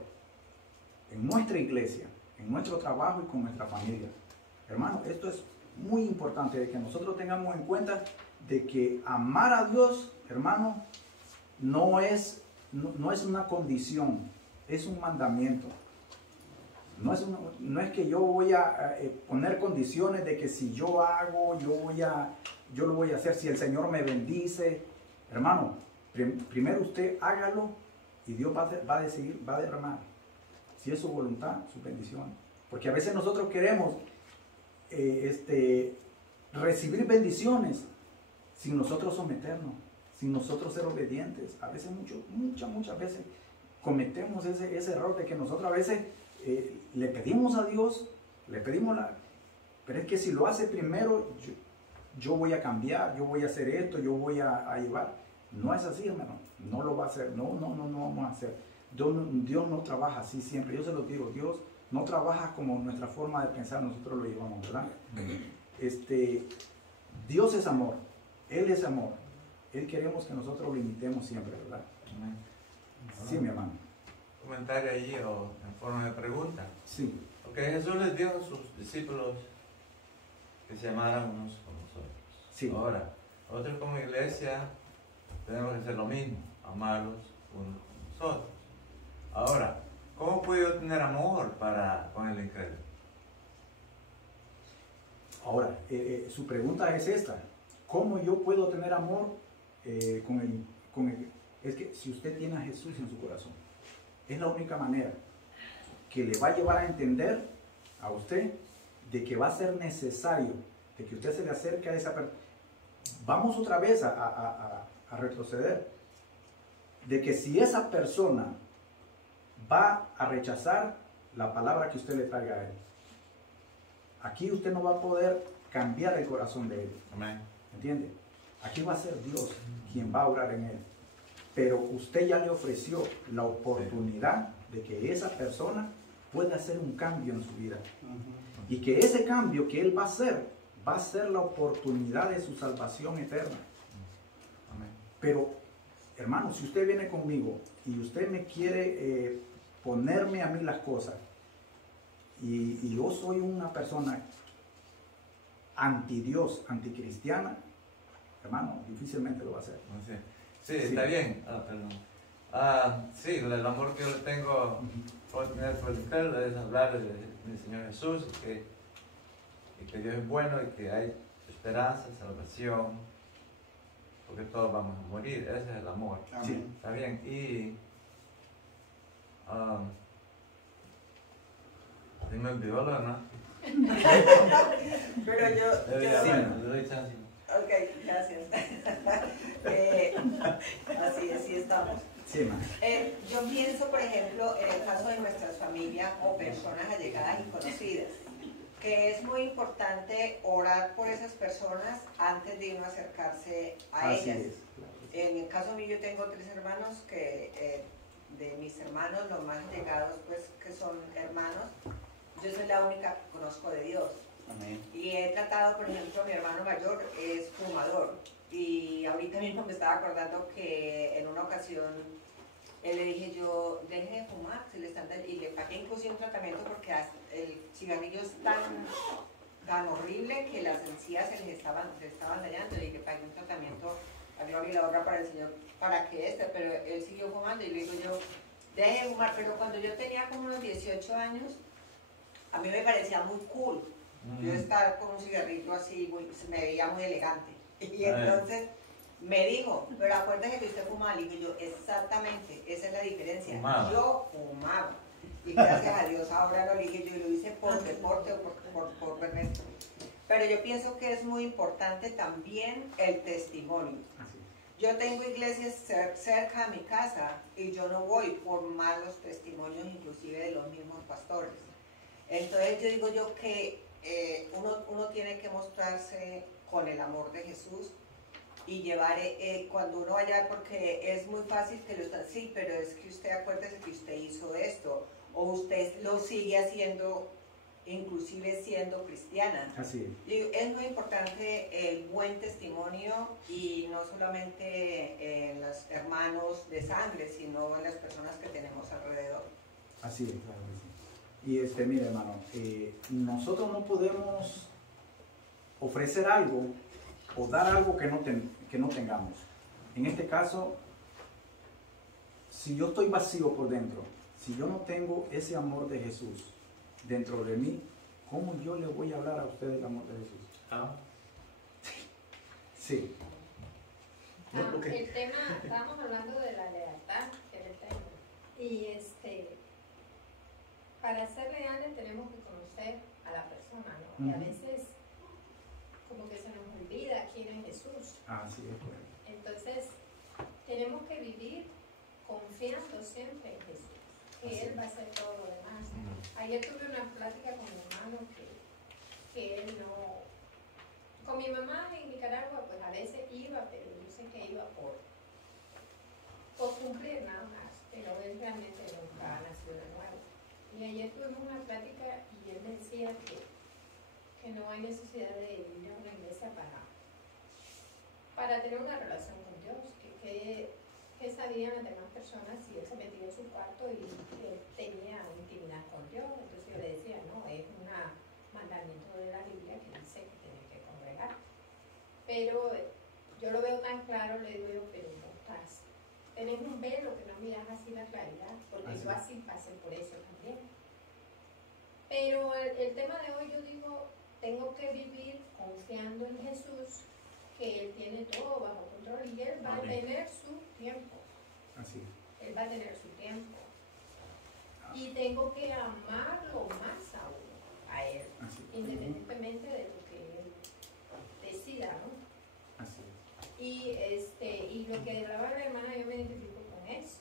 en nuestra iglesia, en nuestro trabajo y con nuestra familia. Hermano, esto es muy importante de que nosotros tengamos en cuenta de que amar a Dios, hermano, no es una condición, es un mandamiento. No es que yo voy a poner condiciones de que si yo hago, yo lo voy a hacer si el Señor me bendice. Hermano, primero usted hágalo y Dios va a derramar, si es su voluntad, su bendición. Porque a veces nosotros queremos recibir bendiciones sin nosotros someternos, sin nosotros ser obedientes. A veces, muchas veces cometemos ese error de que nosotros a veces le pedimos a Dios, pero es que si lo hace primero, yo voy a cambiar, yo voy a hacer esto, yo voy a llevar. No es así, hermano, no lo va a hacer, no vamos a hacer. Dios no trabaja así siempre, yo se lo digo, Dios no trabaja como nuestra forma de pensar, nosotros lo llevamos, ¿verdad? Dios es amor, Él es amor, Él queremos que nosotros lo imitemos siempre, ¿verdad? Sí, mi hermano. Comentario allí o en forma de pregunta. Sí. Porque Jesús les dijo a sus discípulos que se amaran unos con los otros. Sí. Ahora, nosotros como iglesia tenemos que hacer lo mismo, amarlos unos con los otros. Ahora, ¿cómo puedo yo tener amor con el incrédulo? Ahora, su pregunta es esta: ¿cómo yo puedo tener amor con el? Es que si usted tiene a Jesús en su corazón, es la única manera que le va a llevar a entender a usted de que va a ser necesario de que usted se le acerque a esa persona. Vamos otra vez a retroceder, de que si esa persona va a rechazar la palabra que usted le traiga a él, aquí usted no va a poder cambiar el corazón de él. Amén. ¿Entiende? Aquí va a ser Dios quien va a obrar en él. Pero usted ya le ofreció la oportunidad de que esa persona puede hacer un cambio en su vida. Ujú. Y que ese cambio que él va a ser la oportunidad de su salvación eterna. Amén. Pero, hermano, si usted viene conmigo y usted me quiere ponerme a mí las cosas, y yo soy una persona anti-Dios, anticristiana, hermano, difícilmente lo va a hacer. Sí, sí, está bien. Perdón. Sí, el amor que yo le tengo por tener por usted es hablar del Señor Jesús y que Dios es bueno y que hay esperanza, salvación, porque todos vamos a morir. Ese es el amor. Amén. Está bien. Y se me olvidó lo demás. Pero yo Le doy chance. ok, gracias. Así estamos. Sí, hermano. Yo pienso, por ejemplo, en el caso de nuestras familias o personas allegadas y conocidas, que es muy importante orar por esas personas antes de uno acercarse a Así ellas. es, claro. En el caso mío, yo tengo 3 hermanos que, de mis hermanos, los más llegados, pues, que son hermanos, yo soy la única que conozco de Dios. Amén. Y he tratado, por ejemplo, mi hermano mayor es fumador. Y ahorita mismo me estaba acordando que en una ocasión le dije yo, deje de fumar, se le están y le pagué inclusive un tratamiento porque el cigarrillo es tan horrible que las encías se estaban dañando y le pagué un tratamiento a gloria y la honra para el Señor, para que pero él siguió fumando y le digo yo, deje de fumar, pero cuando yo tenía como unos 18 años, a mí me parecía muy cool. Yo estar con un cigarrillo así, me veía muy elegante. Y entonces me dijo, pero acuérdese que usted fumaba. Y yo, exactamente, esa es la diferencia. Fumaba. Yo fumaba. Y gracias a Dios ahora lo dije yo y lo hice por deporte o por permiso. Pero yo pienso que es muy importante también el testimonio. Así es. Yo tengo iglesias cerca a mi casa y yo no voy por malos testimonios, inclusive de los mismos pastores. Entonces yo digo yo que uno tiene que mostrarse con el amor de Jesús y llevar, cuando uno vaya, porque es muy fácil que lo están, sí, pero es que usted acuérdese que usted hizo esto, o usted lo sigue haciendo, inclusive siendo cristiana. Así es. Y es muy importante el buen testimonio y no solamente en los hermanos de sangre, sino en las personas que tenemos alrededor. Así es, claro que sí. Y mire, hermano, nosotros no podemos ofrecer algo o dar algo que no tengamos. En este caso, si yo estoy vacío por dentro, si yo no tengo ese amor de Jesús dentro de mí, ¿cómo yo le voy a hablar a ustedes del amor de Jesús? Sí. El tema, estábamos hablando de la lealtad que le tengo. Y para ser leales tenemos que conocer a la persona, ¿no? Y a veces como que se nos olvida quién es Jesús. Así es, pues. Entonces, tenemos que vivir confiando siempre en Jesús, que Él va a hacer todo lo demás. Ayer tuve una plática con mi hermano que él no... Con mi mamá en Nicaragua, pues a veces iba, pero yo sé que iba por cumplir nada más, pero él realmente nunca nació de nuevo. Y ayer tuvimos una plática y él me decía que no hay necesidad de ir a una iglesia para tener una relación con Dios, que sabían las demás personas si él se metía en su cuarto y él tenía intimidad con Dios. Entonces yo le decía, no, es un mandamiento de la Biblia que dice que tiene que congregar. Pero yo lo veo tan claro, le digo yo, pero no estás. Tenés un velo que no miras así la claridad, porque yo así pasé por eso también. Pero el tema de hoy yo digo, tengo que vivir confiando en Jesús, que Él tiene todo bajo control y Él va a tener su tiempo. Así. Él va a tener su tiempo. Y tengo que amarlo más aún a Él, Así. independientemente de lo que Él decida, ¿no? Así. Y lo que hablaba la hermana, yo me identifico con eso,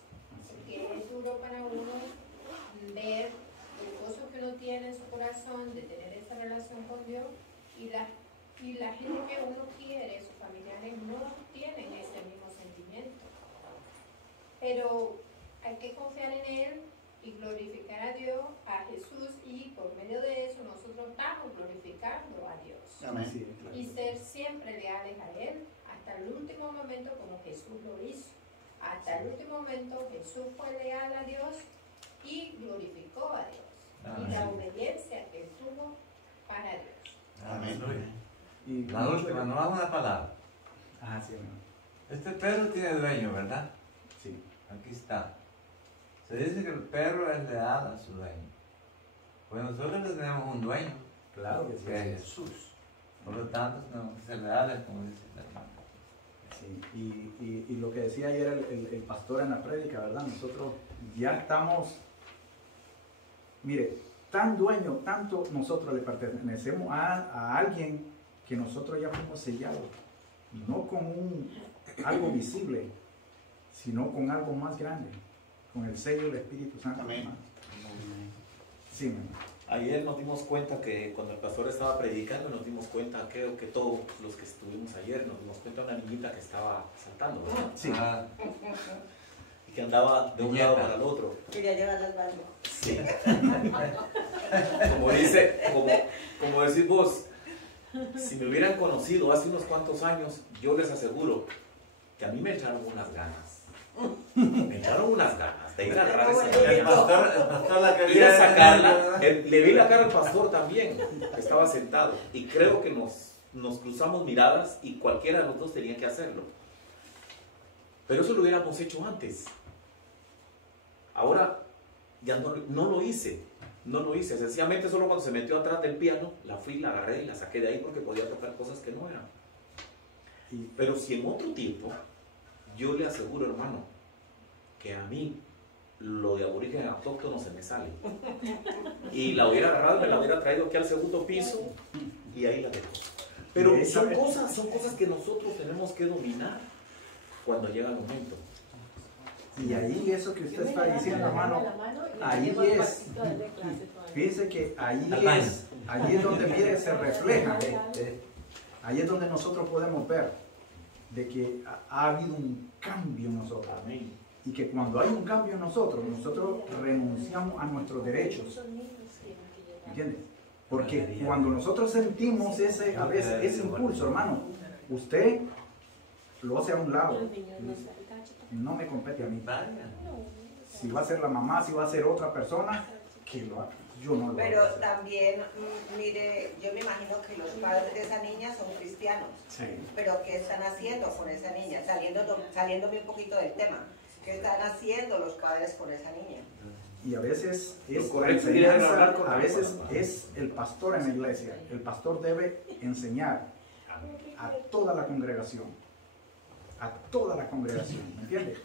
porque es duro para uno ver el gozo que uno tiene en su corazón de tener esa relación con Dios y la gente que uno quiere, sus familiares, no tienen ese mismo sentimiento. Pero hay que confiar en Él y glorificar a Dios, a Jesús, y por medio de eso nosotros estamos glorificando a Dios. Amén. Sí, claro. Y ser siempre leales a Él hasta el último momento, como Jesús lo hizo. Hasta el último momento Jesús fue leal a Dios y glorificó a Dios. Y la obediencia que tuvo para Dios. Aleluya. Y La última, nos vamos a una palabra. Ah, sí, hermano. Este perro tiene dueño, ¿verdad? Sí. Aquí está. Se dice que el perro es leal a su dueño. Pues nosotros le tenemos un dueño, Claro que sí. que es Jesús. Por lo tanto, tenemos que ser leales, como dice la hermana. Sí, y lo que decía ayer el pastor en la prédica, ¿verdad? Nosotros ya estamos, mire, tan dueño, tanto nosotros le pertenecemos a alguien que nosotros ya fuimos sellados, no con algo visible, sino con algo más grande, con el sello del Espíritu Santo. Amén. Hermano. Sí, hermano. Ayer nos dimos cuenta que cuando el pastor estaba predicando, nos dimos cuenta, creo que todos los que estuvimos ayer, nos dimos cuenta de una niñita que estaba saltando, ¿verdad? Sí. Ah, Y que andaba de un lado para el otro. Quería llevarla al baño. Sí. Como decís vos, si me hubieran conocido hace unos cuantos años, yo les aseguro que a mí me echaron unas ganas. Me echaron unas ganas de ir a agarrar esa el niña. pastor la Ir quería a sacarla, detener, le vi la cara al pastor también, que estaba sentado, y creo que nos cruzamos miradas y cualquiera de los dos tenía que hacerlo. Pero eso lo hubiéramos hecho antes. Ahora ya no lo hice, sencillamente solo cuando se metió atrás del piano, la fui, la agarré y la saqué de ahí porque podía tocar cosas que no eran. Pero si en otro tiempo, yo le aseguro, hermano, que a mí lo de aborigen autóctono se me sale. Y la hubiera agarrado, me la hubiera traído aquí al segundo piso y ahí la dejo. Pero son cosas que nosotros tenemos que dominar cuando llega el momento. Y ahí eso que usted está diciendo, hermano, ahí es, fíjese que ahí es donde mire, se refleja, ahí es donde nosotros podemos ver de que ha habido un cambio en nosotros. Amén. Y que cuando hay un cambio en nosotros renunciamos a nuestros derechos. ¿Entiendes? Porque cuando nosotros sentimos a veces ese impulso, hermano, usted lo hace a un lado. No me compete a mí. Si va a ser la mamá, si va a ser otra persona, que lo haga. Yo no lo Pero voy a hacer. también, mire, yo me imagino que los padres de esa niña son cristianos. Sí. Pero ¿qué están haciendo con esa niña? Saliéndome un poquito del tema. ¿Qué están haciendo los padres con esa niña? Y a veces Lo es la correcto sería enseñanza, hablar con a el veces papá. es el pastor en la iglesia. El pastor debe enseñar a toda la congregación. A toda la congregación, ¿me entiende?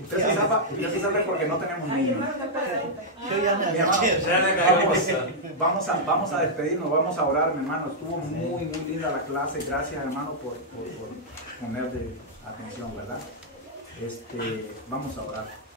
Usted se sabe porque no tenemos niños. Yo ya me Mi hermano, agaché. vamos a despedirnos, vamos a orar, mi hermano. Estuvo muy linda la clase. Gracias, hermano, por ponerle atención, ¿verdad? Vamos a orar.